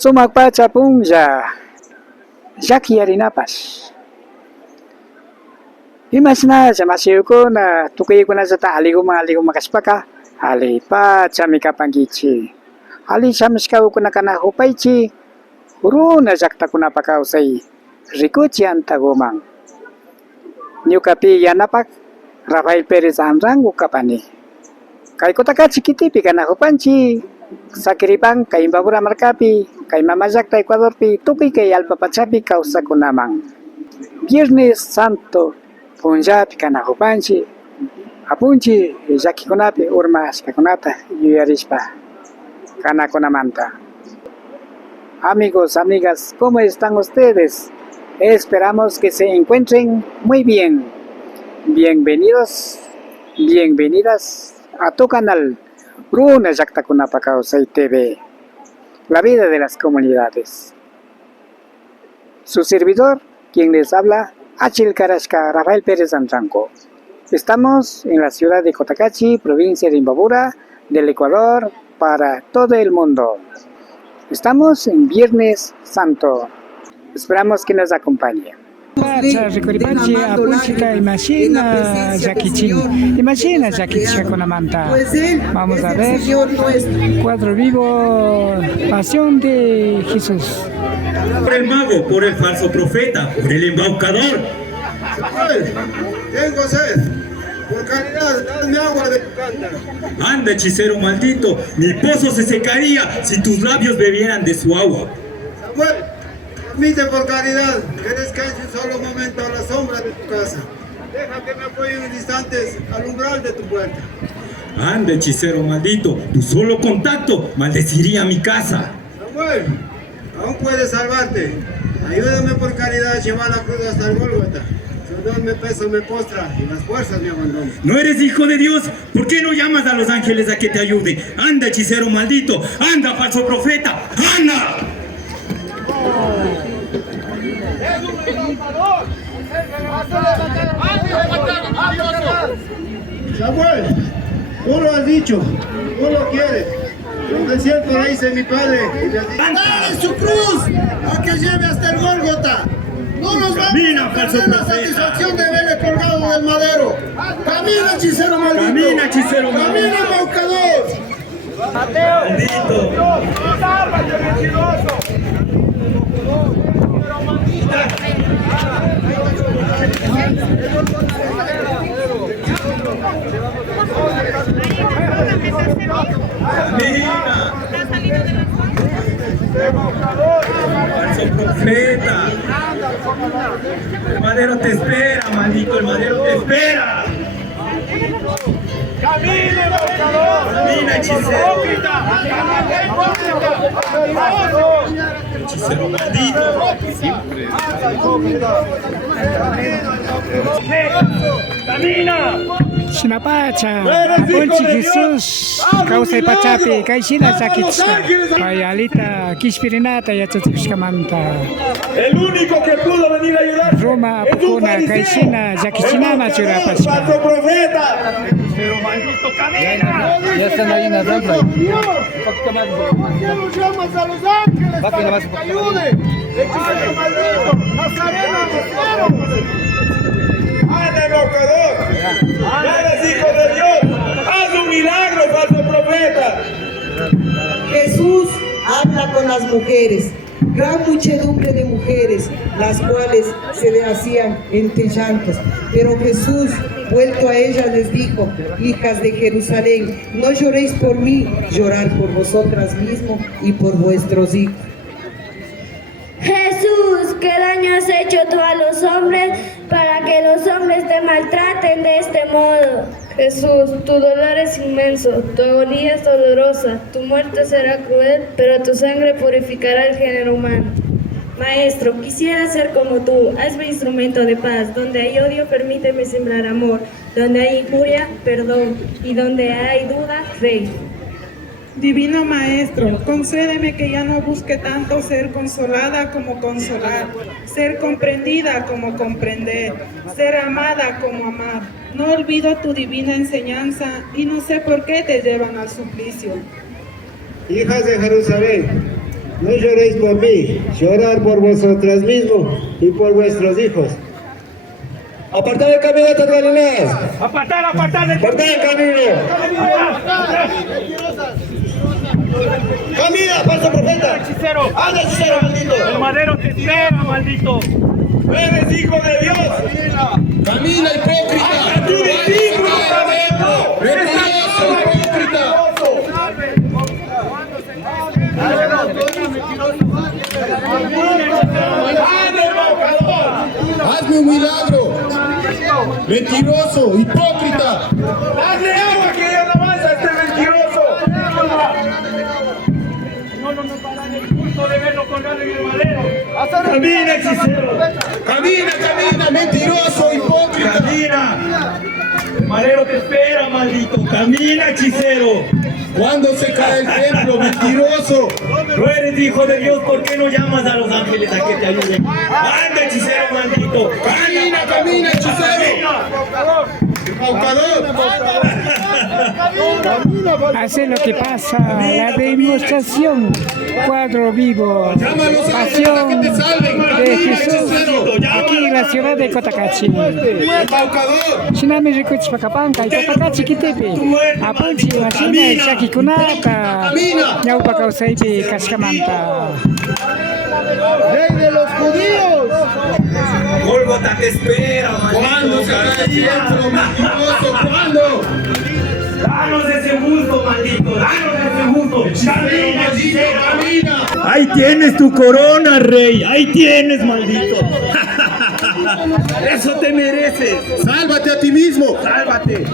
Sumak pacha punlla llakiyarinapash. Imashnalla masiyukuna tukuykunallata aliguma kashpaka ali pachami kapankichik. Ali shamishka ukuna kana hupaychik runa llaktakunapa kawsay rikuchik antagoman. Ñukapi yanapak Rafael Pérez Anrango kapani. Kay kutaka chiquitipi kana hupanchik Saquiripan kay Imbabura markapi kay mama llakta Ecuadorpi tukuy kay alpapachapi kawsakunaman. Viernes Santo punllapi kana hupanchik apunchik llakikunapi urmashkakunata yuyarishpa kanakunamanta. Amigos, amigas, ¿cómo están ustedes? Esperamos que se encuentren muy bien. Bienvenidos, bienvenidas a tu canal Runa Llaktakunapa Kawsay TV, la vida de las comunidades. Su servidor, quien les habla, Achil Karashka Rafael Pérez Antranco. Estamos en la ciudad de Cotacachi, provincia de Imbabura, del Ecuador, para todo el mundo. Estamos en Viernes Santo. Esperamos que nos acompañen. Vamos a ver cuadro vivo, Pasión de Jesús. Por el mago, por el falso profeta, por el embaucador. Tengo sed. Por caridad, dame agua de tu cántaro. Anda, hechicero maldito, mi pozo se secaría si tus labios bebieran de su agua. Samuel, permite por caridad que descanse un solo momento a la sombra de tu casa. Deja que me apoye unos instantes al umbral de tu puerta. Anda, hechicero maldito, tu solo contacto maldeciría mi casa. Samuel, aún puedes salvarte. Ayúdame por caridad a llevar la cruz hasta el Gólgota. Su don me pesa, me postra y las fuerzas me abandonan. ¿No eres hijo de Dios? ¿Por qué no llamas a los ángeles a que te ayuden? Anda, hechicero maldito, anda, falso profeta, anda. Samuel, tú lo has dicho, tú lo quieres. Donde siempre dice mi padre, ¡dale su cruz a que lleve hasta el Gólgota! No nos vamos a perder la satisfacción de verle colgado del madero. ¡Camina, hechicero maldito! ¡Camina, hechicero maldito! ¡Camina, embaucador! ¡Maldito! ¡Sálvate, mentiroso! ¡Falso profeta! El madero te espera, maldito, el madero te espera. ¡Camina, embaucador! ¡Camina, hechicero! ¡Hechicero maldito! ¡Camina! Shinapacha, Apunchi Jesús, Causa y Pachapi, Kaishina Sakitsa, Payalita, Kishpirinata, Yachatushkamanta, El único que pudo venir a ayudar. Roma, Apukuna, Kaishina, Yakichinama, Churapasha. ¡Falso profeta! Ya están ahí en la rampa. ¿Por qué no llamas a los ángeles para que te ayuden? ¡Hechicero maldito! ¡Nazareno, hechicero! ¡Anda, embaucador! ¡Eres hijo de Dios! ¡Haz un milagro, falso profeta! Jesús habla con las mujeres, gran muchedumbre de mujeres, las cuales se deshacían entre llantos. Pero Jesús, vuelto a ellas, les dijo: hijas de Jerusalén, no lloréis por mí, llorad por vosotras mismos y por vuestros hijos. Jesús, ¿qué daño has hecho tú a los hombres para que los hombres te maltraten de este modo? Jesús, tu dolor es inmenso, tu agonía es dolorosa, tu muerte será cruel, pero tu sangre purificará el género humano. Maestro, quisiera ser como tú, hazme instrumento de paz. Donde hay odio, permíteme sembrar amor. Donde hay injuria, perdón. Y donde hay duda, fe. Divino Maestro, concédeme que ya no busque tanto ser consolada como consolar, ser comprendida como comprender, ser amada como amar. No olvido tu divina enseñanza y no sé por qué te llevan al suplicio. Hijas de Jerusalén, No lloréis por mí, llorar por vosotras mismos y por vuestros hijos. Apartad el camino de Galileas. Apartar el Apartad el camino. Camina, falso profeta. hechicero. Anda, hechicero maldito. El madero te espera, maldito. Eres hijo de Dios. Camina, hipócrita. Tú eres hijo de Mentiroso, hipócrita. Hazme un milagro. Mentiroso, hipócrita. Hazle agua que ya no avanza este mentiroso. No nos darán el gusto de verlo colgado en el madero. Camina, hechicero. Camina, mentiroso, hipócrita. Camina. El madero te espera, maldito. Camina, hechicero. Cuando se cae el templo, mentiroso. No eres hijo de Dios, ¿por qué no llamas a los ángeles a que te ayuden? Anda, hechicero maldito. Camina, hechicero. Embaucador. Hace lo que pasa, la demostración, cuadro vivo, Llama a los ángeles a que pasión te salven. de Camina, Jesús, hechicero. aquí en la ciudad de Cotacachi. Embaucador. Shinami Rikuchi Pacapanca y Cotacachi Kitepe, Apunchi, Machina y Shaki Kunata, Ñaupa Causaipe, Cascamanta. ¡Rey de los judíos! Gólgota te espera, Cuando se cae el templo, mentiroso. Cuando. Danos ese gusto, maldito. Danos ese gusto. Camina, hechicero. Camina. Ahí tienes tu corona, rey. Ahí tienes, maldito. Eso te mereces. Sálvate a ti mismo. Sálvate.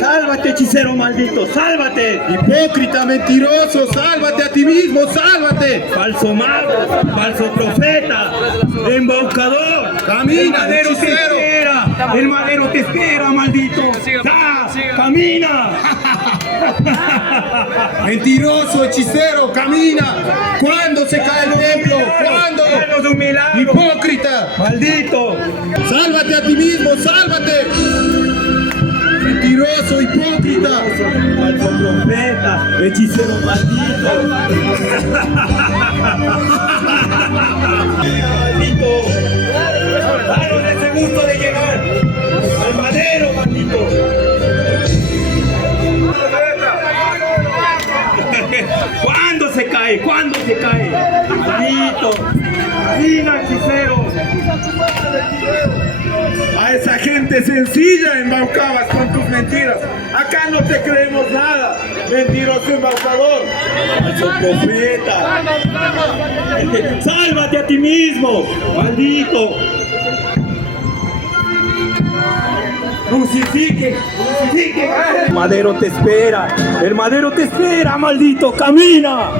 Sálvate, hechicero maldito. Sálvate. Hipócrita, mentiroso. Sálvate a ti mismo. Sálvate. Falso mago. Falso profeta. Embaucador. Camina, El madero te hechicero. espera. El madero te espera, maldito. ¡Ya! ¡Camina! Mentiroso, hechicero, camina. ¿Cuándo se cae el templo? ¿Cuándo? ¡Danos un milagro! Hipócrita. ¡Maldito! Sálvate a ti mismo, sálvate. Mentiroso, hipócrita. Falso profeta. Hechicero maldito. Maldito. Danos ese gusto de llegar al madero, maldito. ¿Cuándo se cae? ¿Cuándo se cae? Maldito. Camina, hechicero. A esa gente sencilla embaucabas con tus mentiras. Acá no te creemos nada. Mentiroso embaucador. Falso profeta. Sálvate a ti mismo, maldito. Crucifique, crucifique. El madero te espera, el madero te espera, maldito. Camina.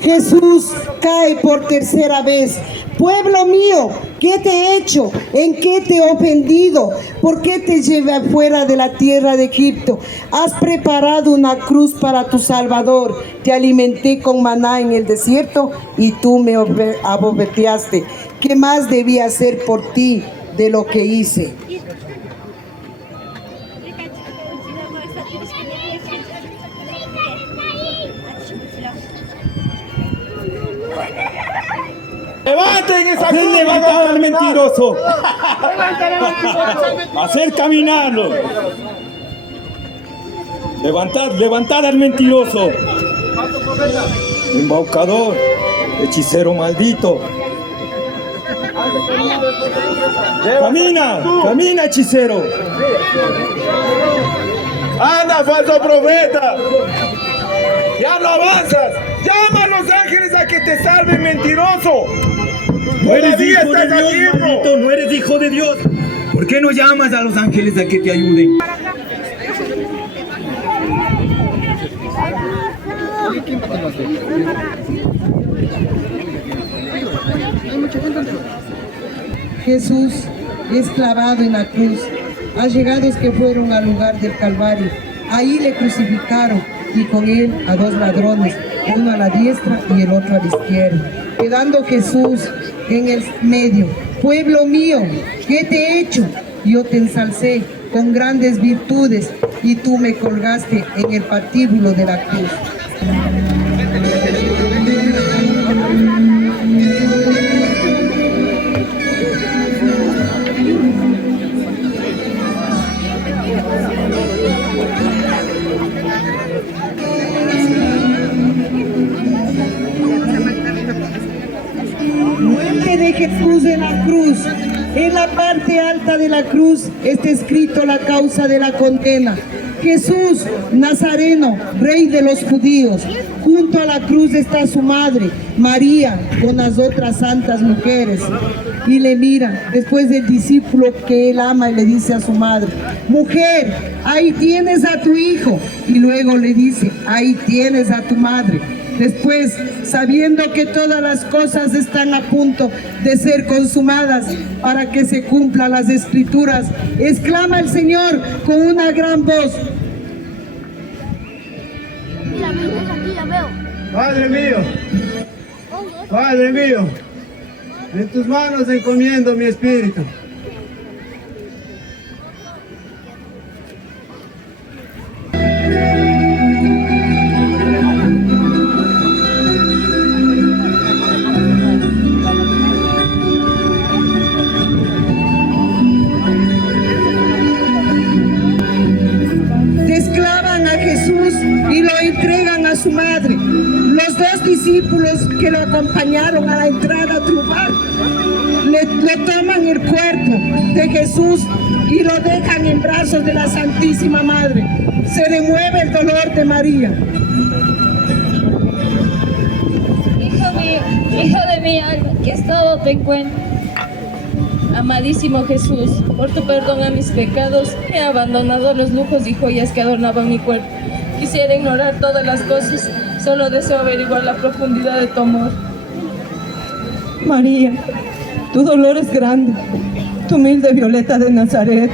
Jesús cae por tercera vez. Pueblo mío, ¿qué te he hecho? ¿En qué te he ofendido? ¿Por qué te llevé fuera de la tierra de Egipto? Has preparado una cruz para tu Salvador. Te alimenté con maná en el desierto y tú me abobeteaste. ¿Qué más debía hacer por ti de lo que hice? ¡Levanten esa Hacer cruz! levantar al mentiroso. Hacer caminarlo. Levantar al mentiroso. Embaucador. Hechicero maldito. Camina, hechicero. ¡Anda, falso profeta! ¡Ya no avanzas! ¡Llama a los ángeles a que te salven, mentiroso! No eres ¡Todavía hijo de estás a Dios, tiempo! maldito. No eres hijo de Dios. ¿Por qué no llamas a los ángeles a que te ayuden? Jesús es clavado en la cruz. Allegados que fueron al lugar del Calvario. Ahí le crucificaron y con él a dos ladrones, uno a la diestra y el otro a la izquierda, quedando Jesús en el medio. Pueblo mío, ¿qué te he hecho? Yo te ensalcé con grandes virtudes, y tú me colgaste en el patíbulo de la cruz. Muerte de Jesús en la cruz. En la parte alta de la cruz está escrito la causa de la condena. Jesús Nazareno, rey de los judíos. Junto a la cruz está su madre, María, con las otras santas mujeres. Y le miran, después del discípulo que él ama, y le dice a su madre: mujer, ahí tienes a tu hijo. Y luego le dice: ahí tienes a tu madre. Después, sabiendo que todas las cosas están a punto de ser consumadas para que se cumplan las escrituras, exclama el Señor con una gran voz: Padre mío, en tus manos encomiendo mi espíritu. Desclavan a Jesús y lo entregan a su madre. Los dos discípulos que lo acompañaron a la entrada triunfal le toman el cuerpo de Jesús y lo dejan en brazos de la Santísima Madre. Se remueve el dolor de María. Hijo de mi alma, ¿qué estado te encuentro? Amadísimo Jesús, por tu perdón a mis pecados, he abandonado los lujos y joyas que adornaban mi cuerpo. Quisiera ignorar todas las cosas, solo deseo averiguar la profundidad de tu amor. María, tu dolor es grande. Tu humilde Violeta de Nazaret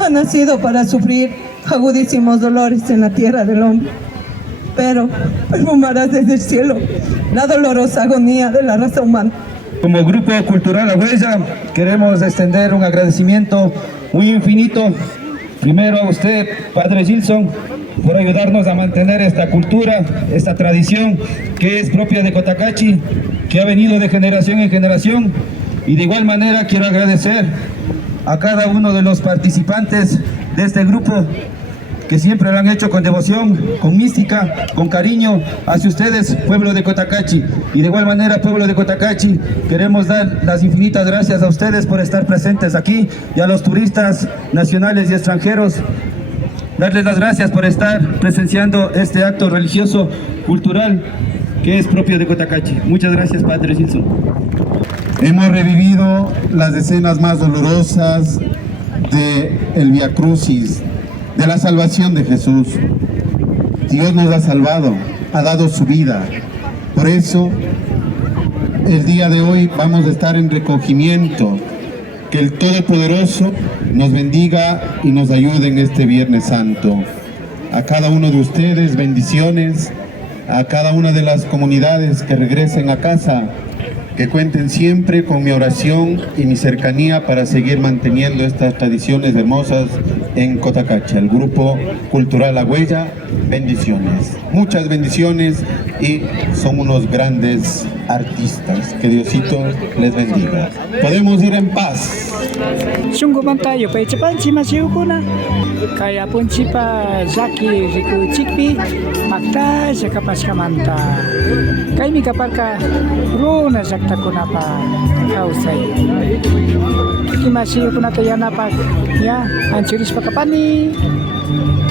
ha nacido para sufrir agudísimos dolores en la tierra del hombre. Pero perfumarás desde el cielo la dolorosa agonía de la raza humana. Como Grupo Cultural La Huella queremos extender un agradecimiento muy infinito, primero a usted, Padre Gilson, por ayudarnos a mantener esta cultura, esta tradición que es propia de Cotacachi, que ha venido de generación en generación. Y de igual manera quiero agradecer a cada uno de los participantes de este grupo, que siempre lo han hecho con devoción, con mística, con cariño hacia ustedes, pueblo de Cotacachi. Y de igual manera, pueblo de Cotacachi, queremos dar las infinitas gracias a ustedes por estar presentes aquí, y a los turistas nacionales y extranjeros, darles las gracias por estar presenciando este acto religioso, cultural, que es propio de Cotacachi. Muchas gracias, Padre Gilson. Hemos revivido las escenas más dolorosas del Vía Crucis, de la salvación de Jesús. Dios nos ha salvado, ha dado su vida. Por eso, el día de hoy vamos a estar en recogimiento. Que el Todopoderoso nos bendiga y nos ayude en este Viernes Santo. A cada uno de ustedes, bendiciones. A cada una de las comunidades que regresen a casa, que cuenten siempre con mi oración y mi cercanía para seguir manteniendo estas tradiciones hermosas en Cotacachi. El Grupo Cultural La Huella, bendiciones, muchas bendiciones, y son unos grandes artistas. Que Diosito les bendiga. Podemos ir en paz. Sungguh manta yo pa cepat masih ukuna kaya pun cipa zaki riku cikpi makta jakapas kamanta kami kaparka runa zakta kunapa kau sai ki masih ukuna to yana pa ya ancuris pakapani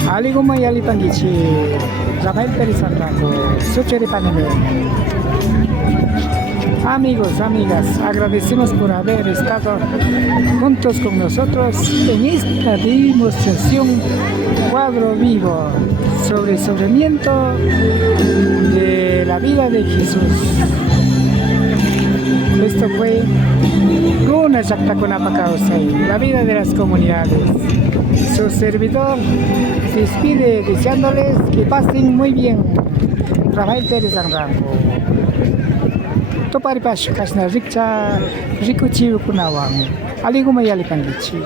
ali guma yali pangici Rafael Perizarraco suceri paneme. Amigos, amigas, agradecemos por haber estado juntos con nosotros en esta demostración cuadro vivo sobre el sufrimiento de la vida de Jesús. Esto fue una Yactacunapacausay, la vida de las comunidades. Su servidor se despide deseándoles que pasen muy bien. Rafael Pérez Arranco. Topari pas kasna rikcha rikuchi kunawang. Aliguma yali pangichi.